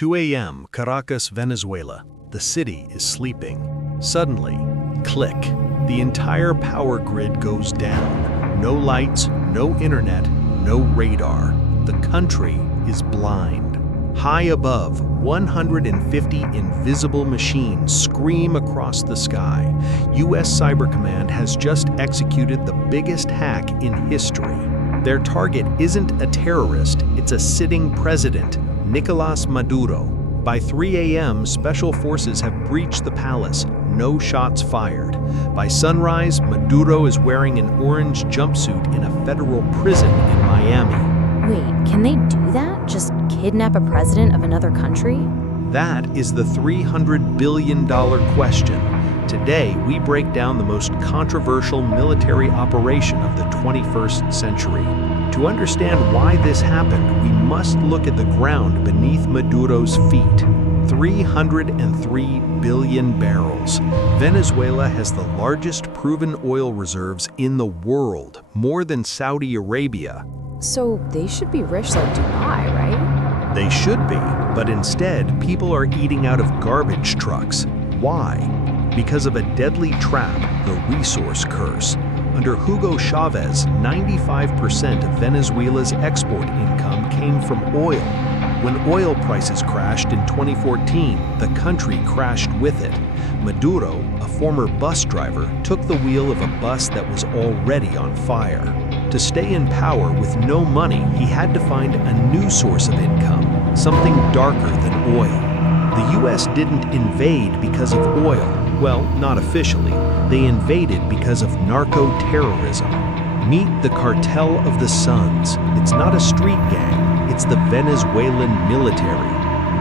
2 a.m., Caracas, Venezuela. The city is sleeping. Suddenly, click. The entire power grid goes down. No lights, no internet, no radar. The country is blind. High above, 150 invisible machines scream across the sky. U.S. Cyber Command has just executed the biggest hack in history. Their target isn't a terrorist, it's a sitting president, Nicolás Maduro. By 3 a.m., special forces have breached the palace. No shots fired. By sunrise, Maduro is wearing an orange jumpsuit in a federal prison in Miami. Wait, can they do that? Just kidnap a president of another country? That is the $300 billion question. Today, we break down the most controversial military operation of the 21st century. To understand why this happened, we must look at the ground beneath Maduro's feet. 303 billion barrels. Venezuela has the largest proven oil reserves in the world, more than Saudi Arabia. So they should be rich like Dubai, right? They should be, but instead, people are eating out of garbage trucks. Why? Because of a deadly trap, the resource curse. Under Hugo Chavez, 95% of Venezuela's export income came from oil. When oil prices crashed in 2014, the country crashed with it. Maduro, a former bus driver, took the wheel of a bus that was already on fire. To stay in power with no money, he had to find a new source of income, something darker than oil. The U.S. didn't invade because of oil. Well, not officially. They invaded because of narco-terrorism. Meet the Cartel of the Suns. It's not a street gang, it's the Venezuelan military.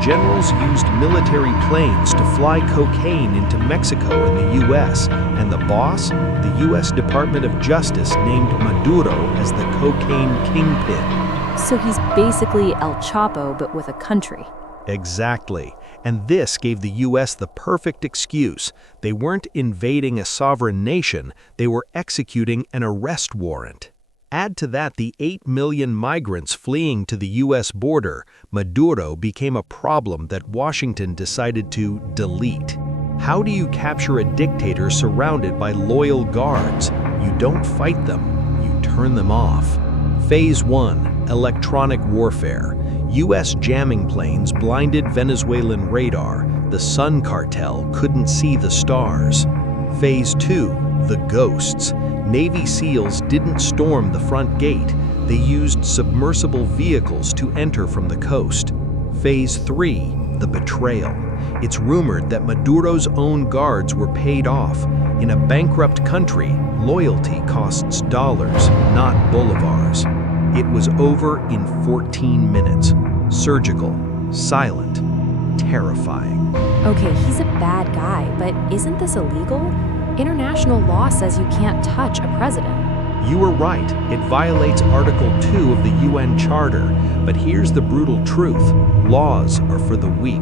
Generals used military planes to fly cocaine into Mexico and the U.S., and the boss, the U.S. Department of Justice, named Maduro as the cocaine kingpin. So he's basically El Chapo, but with a country. Exactly. And this gave the U.S. the perfect excuse. They weren't invading a sovereign nation, they were executing an arrest warrant. Add to that the 8 million migrants fleeing to the U.S. border, Maduro became a problem that Washington decided to delete. How do you capture a dictator surrounded by loyal guards? You don't fight them, you turn them off. Phase 1, electronic warfare. U.S. jamming planes blinded Venezuelan radar. The Sun Cartel couldn't see the stars. Phase 2, the ghosts. Navy SEALs didn't storm the front gate. They used submersible vehicles to enter from the coast. Phase 3, the betrayal. It's rumored that Maduro's own guards were paid off. In a bankrupt country, loyalty costs dollars, not bolivars. It was over in 14 minutes. Surgical, silent, terrifying. Okay, he's a bad guy, but isn't this illegal? International law says you can't touch a president. You were right. It violates Article 2 of the UN Charter. But here's the brutal truth. Laws are for the weak.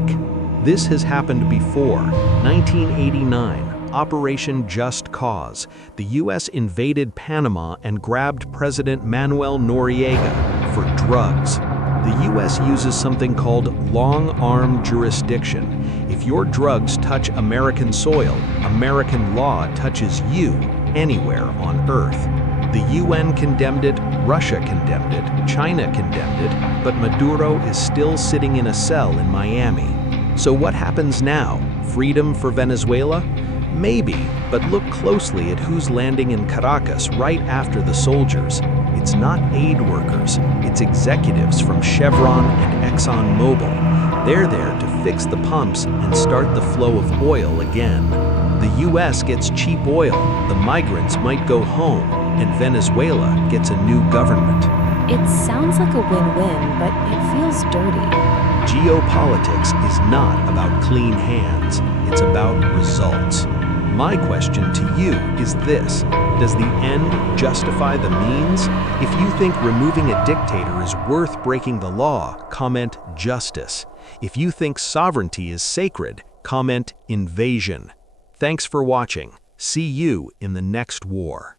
This has happened before. 1989. Operation Just Cause. The U.S. invaded Panama and grabbed President Manuel Noriega for drugs. The U.S. uses something called long-arm jurisdiction. If your drugs touch American soil, American law touches you anywhere on Earth. The UN condemned it, Russia condemned it, China condemned it, but Maduro is still sitting in a cell in Miami. So what happens now? Freedom for Venezuela? Maybe, but look closely at who's landing in Caracas right after the soldiers. It's not aid workers, it's executives from Chevron and ExxonMobil. They're there to fix the pumps and start the flow of oil again. The U.S. gets cheap oil, the migrants might go home, and Venezuela gets a new government. It sounds like a win-win, but it feels dirty. Geopolitics is not about clean hands, it's about results. My question to you is this: does the end justify the means? If you think removing a dictator is worth breaking the law, comment justice. If you think sovereignty is sacred, comment invasion. Thanks for watching. See you in the next war.